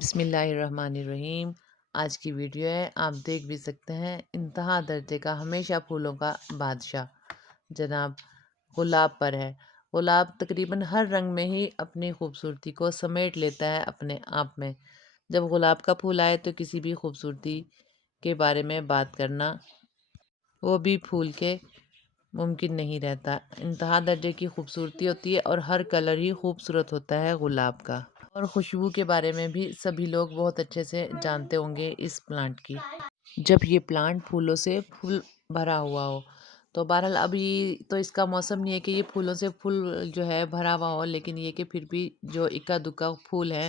بسم اللہ الرحمن الرحیم۔ آج کی ویڈیو ہے، آپ دیکھ بھی سکتے ہیں، انتہا درجے کا ہمیشہ پھولوں کا بادشاہ جناب گلاب پر ہے۔ گلاب تقریباً ہر رنگ میں ہی اپنی خوبصورتی کو سمیٹ لیتا ہے اپنے آپ میں۔ جب گلاب کا پھول آئے تو کسی بھی خوبصورتی کے بارے میں بات کرنا، وہ بھی پھول کے ممکن نہیں رہتا۔ انتہا درجے کی خوبصورتی ہوتی ہے اور ہر کلر ہی خوبصورت ہوتا ہے گلاب کا۔ اور خوشبو کے بارے میں بھی سبھی لوگ بہت اچھے سے جانتے ہوں گے اس پلانٹ کی۔ جب یہ پلانٹ پھولوں سے پھول بھرا ہوا ہو تو بہرحال ابھی تو اس کا موسم نہیں ہے کہ یہ پھولوں سے پھول جو ہے بھرا ہوا ہو، لیکن یہ کہ پھر بھی جو اکا دکا پھول ہیں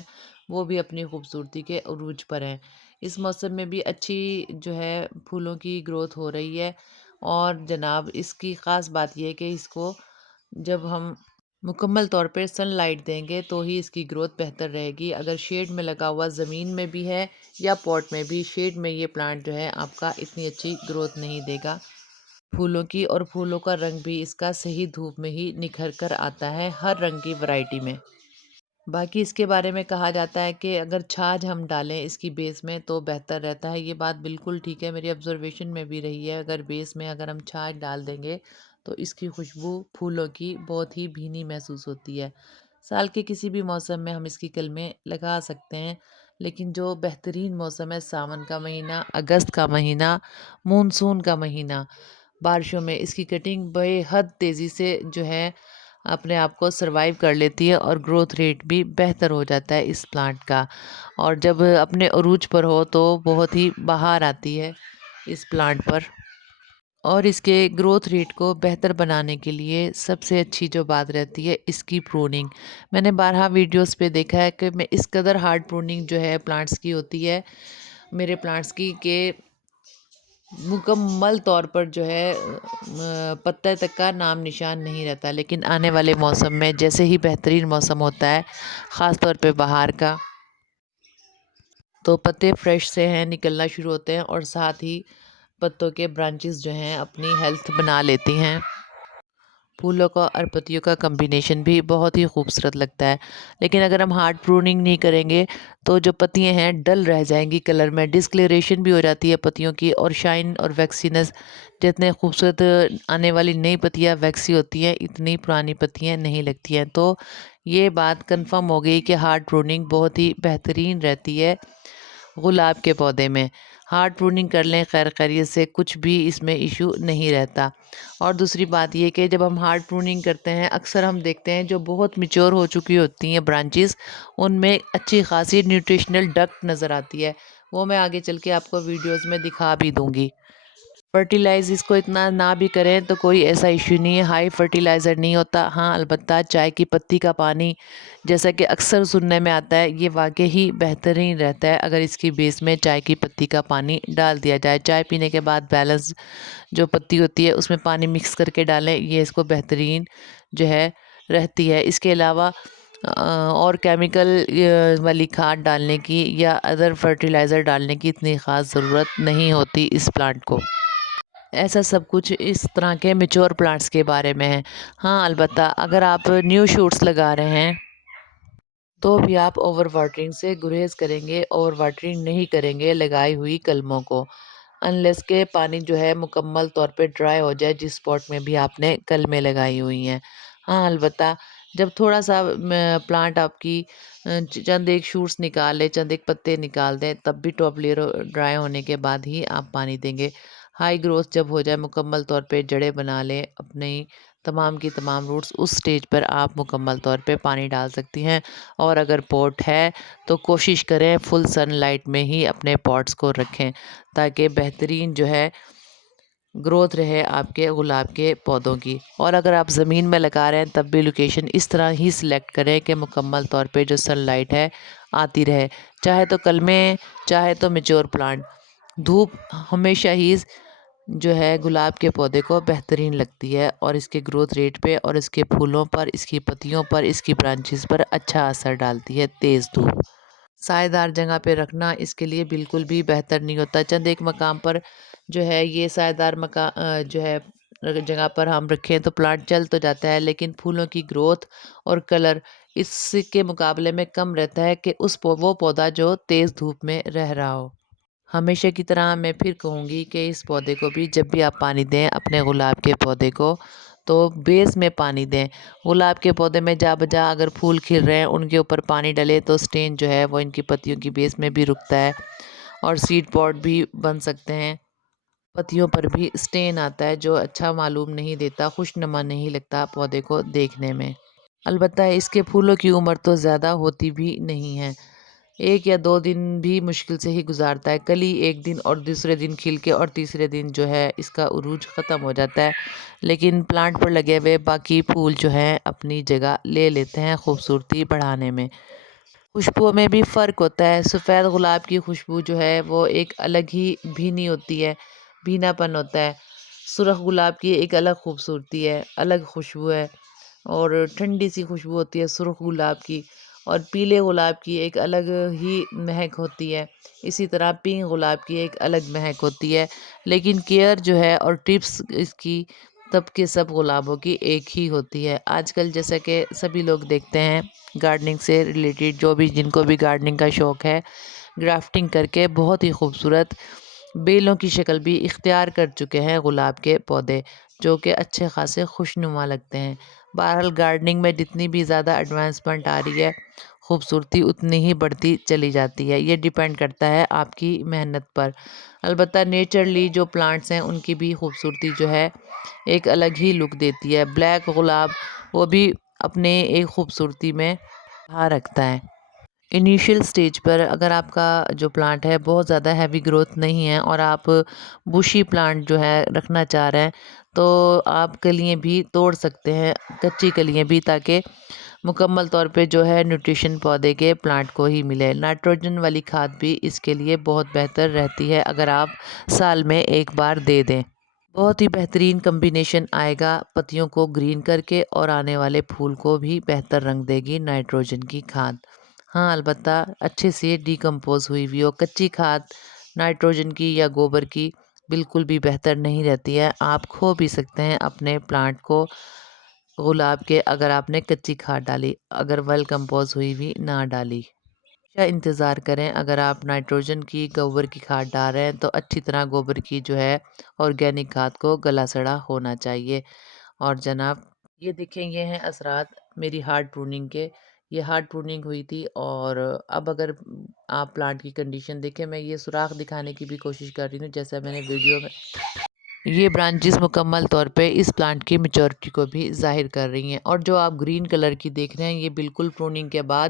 وہ بھی اپنی خوبصورتی کے عروج پر ہیں۔ اس موسم میں بھی اچھی جو ہے پھولوں کی گروتھ ہو رہی ہے، اور جناب اس کی خاص بات یہ ہے کہ اس کو جب ہم مکمل طور پر سن لائٹ دیں گے تو ہی اس کی گروتھ بہتر رہے گی۔ اگر شیڈ میں لگا ہوا زمین میں بھی ہے یا پوٹ میں بھی، شیڈ میں یہ پلانٹ جو ہے آپ کا اتنی اچھی گروتھ نہیں دے گا پھولوں کی، اور پھولوں کا رنگ بھی اس کا صحیح دھوپ میں ہی نکھر کر آتا ہے ہر رنگ کی ورائٹی میں۔ باقی اس کے بارے میں کہا جاتا ہے کہ اگر چھاج ہم ڈالیں اس کی بیس میں تو بہتر رہتا ہے۔ یہ بات بالکل ٹھیک ہے، میری آبزرویشن میں بھی رہی ہے۔ اگر بیس میں اگر ہم چھاج ڈال دیں گے تو اس کی خوشبو پھولوں کی بہت ہی بھینی محسوس ہوتی ہے۔ سال کے کسی بھی موسم میں ہم اس کی کلمیں لگا سکتے ہیں، لیکن جو بہترین موسم ہے ساون کا مہینہ، اگست کا مہینہ، مونسون کا مہینہ، بارشوں میں اس کی کٹنگ بے حد تیزی سے جو ہے اپنے آپ کو سروائیو کر لیتی ہے، اور گروتھ ریٹ بھی بہتر ہو جاتا ہے اس پلانٹ کا۔ اور جب اپنے عروج پر ہو تو بہت ہی بہار آتی ہے اس پلانٹ پر۔ اور اس کے گروتھ ریٹ کو بہتر بنانے کے لیے سب سے اچھی جو بات رہتی ہے اس کی پروننگ۔ میں نے بارہا ویڈیوز پہ دیکھا ہے کہ میں اس قدر ہارڈ پروننگ جو ہے پلانٹس کی ہوتی ہے میرے پلانٹس کی، کہ مکمل طور پر جو ہے پتے تک کا نام نشان نہیں رہتا۔ لیکن آنے والے موسم میں جیسے ہی بہترین موسم ہوتا ہے، خاص طور پہ بہار کا، تو پتے فریش سے ہیں نکلنا شروع ہوتے ہیں، اور ساتھ ہی پتوں کے برانچز جو ہیں اپنی ہیلتھ بنا لیتی ہیں۔ پھولوں کا اور پتیوں کا کمبینیشن بھی بہت ہی خوبصورت لگتا ہے۔ لیکن اگر ہم ہارڈ پروننگ نہیں کریں گے تو جو پتیاں ہیں ڈل رہ جائیں گی کلر میں، ڈسکلریشن بھی ہو جاتی ہے پتیوں کی، اور شائن اور ویکسینس جتنے خوبصورت آنے والی نئی پتیاں ویکسی ہوتی ہیں اتنی پرانی پتیاں نہیں لگتی ہیں۔ تو یہ بات کنفرم ہو گئی کہ ہارڈ پروننگ بہت ہی بہترین رہتی ہے گلاب کے پودے میں۔ ہارڈ پروننگ کر لیں خیر خیریت سے، کچھ بھی اس میں ایشو نہیں رہتا۔ اور دوسری بات یہ کہ جب ہم ہارڈ پروننگ کرتے ہیں، اکثر ہم دیکھتے ہیں جو بہت میچور ہو چکی ہوتی ہیں برانچز، ان میں اچھی خاصی نیوٹریشنل ڈکٹ نظر آتی ہے۔ وہ میں آگے چل کے آپ کو ویڈیوز میں دکھا بھی دوں گی۔ فرٹیلائز اس کو اتنا نہ بھی کریں تو کوئی ایسا ایشو نہیں ہے، ہائی فرٹیلائزر نہیں ہوتا۔ ہاں البتہ چائے کی پتی کا پانی، جیسا کہ اکثر سننے میں آتا ہے، یہ واقعی ہی بہترین رہتا ہے اگر اس کی بیس میں چائے کی پتی کا پانی ڈال دیا جائے۔ چائے پینے کے بعد بیلنس جو پتی ہوتی ہے اس میں پانی مکس کر کے ڈالیں، یہ اس کو بہترین جو ہے رہتی ہے۔ اس کے علاوہ اور کیمیکل والی کھاد ڈالنے کی یا ادر فرٹیلائزر ڈالنے کی اتنی خاص ضرورت نہیں ہوتی اس پلانٹ کو۔ ایسا سب کچھ اس طرح کے میچور پلانٹس کے بارے میں ہے۔ ہاں البتہ اگر آپ نیو شوٹس لگا رہے ہیں تو بھی آپ اوور واٹرنگ سے گریز کریں گے، اوور واٹرنگ نہیں کریں گے لگائی ہوئی کلموں کو، انلیس کہ پانی جو ہے مکمل طور پہ ڈرائی ہو جائے جس پاٹ میں بھی آپ نے کلمیں لگائی ہوئی ہیں۔ ہاں البتہ جب تھوڑا سا پلانٹ آپ کی چند ایک شوٹس نکال لے، چند ایک پتے نکال دیں، تب بھی ٹاپ لیئر ڈرائی ہونے کے بعد ہی آپ پانی دیں گے۔ ہائی گروتھ جب ہو جائے، مکمل طور پہ جڑیں بنا لے اپنی تمام کی تمام روٹس، اس سٹیج پر آپ مکمل طور پہ پانی ڈال سکتی ہیں۔ اور اگر پوٹ ہے تو کوشش کریں فل سن لائٹ میں ہی اپنے پوٹس کو رکھیں تاکہ بہترین جو ہے گروتھ رہے آپ کے گلاب کے پودوں کی۔ اور اگر آپ زمین میں لگا رہے ہیں تب بھی لوکیشن اس طرح ہی سلیکٹ کریں کہ مکمل طور پہ جو سن لائٹ ہے آتی رہے، چاہے تو کلمیں چاہے تو میچور پلانٹ۔ دھوپ ہمیشہ ہی جو ہے گلاب کے پودے کو بہترین لگتی ہے، اور اس کے گروتھ ریٹ پہ اور اس کے پھولوں پر، اس کی پتیوں پر، اس کی برانچز پر اچھا اثر ڈالتی ہے تیز دھوپ۔ سائے دار جگہ پہ رکھنا اس کے لیے بالکل بھی بہتر نہیں ہوتا۔ چند ایک مقام پر جو ہے یہ سائے دار جو ہے جگہ پر ہم رکھیں تو پلانٹ چل تو جاتا ہے، لیکن پھولوں کی گروتھ اور کلر اس کے مقابلے میں کم رہتا ہے کہ وہ پودا جو تیز دھوپ میں رہ رہا ہو۔ ہمیشہ کی طرح میں پھر کہوں گی کہ اس پودے کو بھی جب بھی آپ پانی دیں اپنے گلاب کے پودے کو تو بیس میں پانی دیں۔ گلاب کے پودے میں جا بجا اگر پھول کھل رہے ہیں ان کے اوپر پانی ڈلے تو سٹین جو ہے وہ ان کی پتیوں کی بیس میں بھی رکتا ہے اور سیڈ پاٹ بھی بن سکتے ہیں۔ پتیوں پر بھی سٹین آتا ہے جو اچھا معلوم نہیں دیتا، خوشنما نہیں لگتا پودے کو دیکھنے میں۔ البتہ اس کے پھولوں کی عمر تو زیادہ ہوتی بھی نہیں ہے، 1 یا 2 دن بھی مشکل سے ہی گزارتا ہے۔ کلی ایک دن اور دوسرے دن کھل کے اور تیسرے دن جو ہے اس کا عروج ختم ہو جاتا ہے، لیکن پلانٹ پر لگے ہوئے باقی پھول جو ہیں اپنی جگہ لے لیتے ہیں خوبصورتی بڑھانے میں۔ خوشبوؤں میں بھی فرق ہوتا ہے۔ سفید گلاب کی خوشبو جو ہے وہ ایک الگ ہی بھینی ہوتی ہے، بھینا پن ہوتا ہے۔ سرخ گلاب کی ایک الگ خوبصورتی ہے، الگ خوشبو ہے اور ٹھنڈی سی خوشبو ہوتی ہے سرخ گلاب کی، اور پیلے گلاب کی ایک الگ ہی مہک ہوتی ہے۔ اسی طرح پنک گلاب کی ایک الگ مہک ہوتی ہے، لیکن کیئر جو ہے اور ٹپس اس کی سب کے سب گلابوں کی ایک ہی ہوتی ہے۔ آج کل جیسا کہ سبھی لوگ دیکھتے ہیں گارڈننگ سے ریلیٹڈ جو بھی جن کو بھی گارڈننگ کا شوق ہے، گرافٹنگ کر کے بہت ہی خوبصورت بیلوں کی شکل بھی اختیار کر چکے ہیں گلاب کے پودے، جو کہ اچھے خاصے خوشنما لگتے ہیں۔ بہرحال گارڈننگ میں جتنی بھی زیادہ ایڈوانسمنٹ آ رہی ہے خوبصورتی اتنی ہی بڑھتی چلی جاتی ہے، یہ ڈیپینڈ کرتا ہے آپ کی محنت پر۔ البتہ نیچرلی جو پلانٹس ہیں ان کی بھی خوبصورتی جو ہے ایک الگ ہی لک دیتی ہے۔ بلیک گلاب وہ بھی اپنے ایک خوبصورتی میں رکھتا ہے۔ انیشیل سٹیج پر اگر آپ کا جو پلانٹ ہے بہت زیادہ ہیوی گروتھ نہیں ہے اور آپ بوشی پلانٹ جو ہے رکھنا چاہ رہے ہیں تو آپ کلیاں بھی توڑ سکتے ہیں، کچی کلیاں بھی، تاکہ مکمل طور پہ جو ہے نیوٹریشن پودے کے پلانٹ کو ہی ملے۔ نائٹروجن والی کھاد بھی اس کے لیے بہت بہتر رہتی ہے اگر آپ سال میں ایک بار دے دیں۔ بہت ہی بہترین کمبینیشن آئے گا پتیوں کو گرین کر کے، اور آنے والے پھول کو بھی بہتر رنگ دے گی نائٹروجن کی کھاد۔ ہاں البتہ اچھے سے ڈیکمپوز ہوئی ہو، کچی کھاد نائٹروجن کی یا گوبر کی بالکل بھی بہتر نہیں رہتی ہے۔ آپ کھو بھی سکتے ہیں اپنے پلانٹ کو گلاب کے اگر آپ نے کچی کھاد ڈالی، اگر ویل کمپوز ہوئی بھی نہ ڈالی۔ کیا انتظار کریں، اگر آپ نائٹروجن کی گوبر کی کھاد ڈال رہے ہیں تو اچھی طرح گوبر کی جو ہے آرگینک کھاد کو گلا سڑا ہونا چاہیے۔ اور جناب یہ دیکھیں، یہ ہیں اثرات میری ہارڈ پروننگ کے۔ یہ ہارڈ پروننگ ہوئی تھی، اور اب اگر آپ پلانٹ کی کنڈیشن دیکھیں، میں یہ سوراخ دکھانے کی بھی کوشش کر رہی ہوں جیسا میں نے ویڈیو میں، یہ برانچز مکمل طور پہ اس پلانٹ کی میچورٹی کو بھی ظاہر کر رہی ہیں۔ اور جو آپ گرین کلر کی دیکھ رہے ہیں یہ بالکل پروننگ کے بعد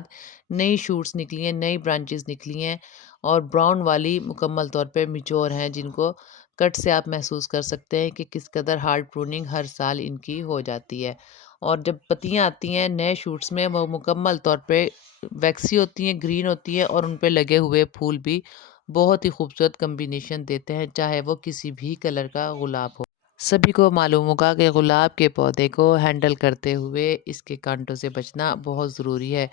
نئی شوٹس نکلی ہیں، نئی برانچز نکلی ہیں، اور براؤن والی مکمل طور پہ میچور ہیں، جن کو کٹ سے آپ محسوس کر سکتے ہیں کہ کس قدر ہارڈ پروننگ ہر سال ان کی ہو جاتی ہے۔ اور جب پتیاں آتی ہیں نئے شوٹس میں وہ مکمل طور پہ ویکسی ہوتی ہیں، گرین ہوتی ہیں، اور ان پہ لگے ہوئے پھول بھی بہت ہی خوبصورت کمبینیشن دیتے ہیں، چاہے وہ کسی بھی کلر کا گلاب ہو۔ سبھی کو معلوم ہوگا کہ گلاب کے پودے کو ہینڈل کرتے ہوئے اس کے کانٹوں سے بچنا بہت ضروری ہے۔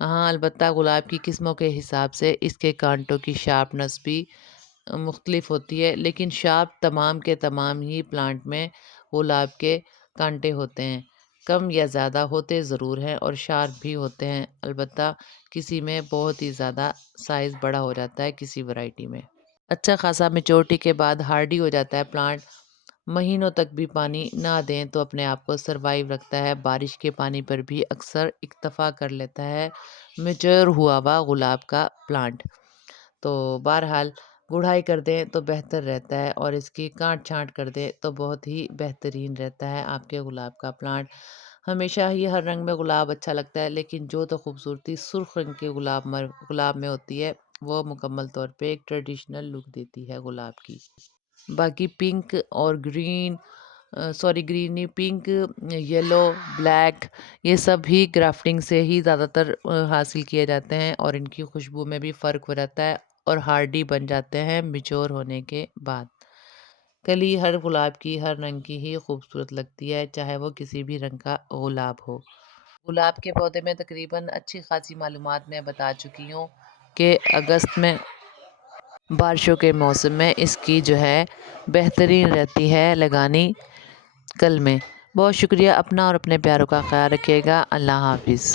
ہاں البتہ گلاب کی قسموں کے حساب سے اس کے کانٹوں کی شارپنس بھی مختلف ہوتی ہے، لیکن شارپ تمام کے تمام ہی پلانٹ میں گلاب کے کانٹے ہوتے ہیں، کم یا زیادہ ہوتے ضرور ہیں اور شارپ بھی ہوتے ہیں۔ البتہ کسی میں بہت ہی زیادہ سائز بڑا ہو جاتا ہے، کسی ورائٹی میں اچھا خاصا میچورٹی کے بعد ہارڈی ہو جاتا ہے پلانٹ۔ مہینوں تک بھی پانی نہ دیں تو اپنے آپ کو سروائیو رکھتا ہے، بارش کے پانی پر بھی اکثر اکتفا کر لیتا ہے میچور ہوا گلاب کا پلانٹ۔ تو بہرحال گڑھائی کر دیں تو بہتر رہتا ہے، اور اس کی کاٹ چھانٹ کر دیں تو بہت ہی بہترین رہتا ہے آپ کے گلاب کا پلانٹ۔ ہمیشہ ہی ہر رنگ میں گلاب اچھا لگتا ہے، لیکن جو تو خوبصورتی سرخ رنگ کے گلاب میں ہوتی ہے وہ مکمل طور پہ ایک ٹریڈیشنل لک دیتی ہے گلاب کی۔ باقی پنک اور گرین، گرین نہیں، پنک، یلو، بلیک، یہ سب ہی گرافٹنگ سے ہی زیادہ تر حاصل کیے جاتے ہیں، اور ان کی خوشبو میں بھی فرق ہو جاتا ہے اور ہارڈی بن جاتے ہیں میچور ہونے کے بعد۔ کلی ہر گلاب کی ہر رنگ کی ہی خوبصورت لگتی ہے، چاہے وہ کسی بھی رنگ کا گلاب ہو۔ گلاب کے پودے میں تقریباً اچھی خاصی معلومات میں بتا چکی ہوں کہ اگست میں بارشوں کے موسم میں اس کی جو ہے بہترین رہتی ہے لگانی کل میں۔ بہت شکریہ، اپنا اور اپنے پیاروں کا خیال رکھیے گا۔ اللہ حافظ۔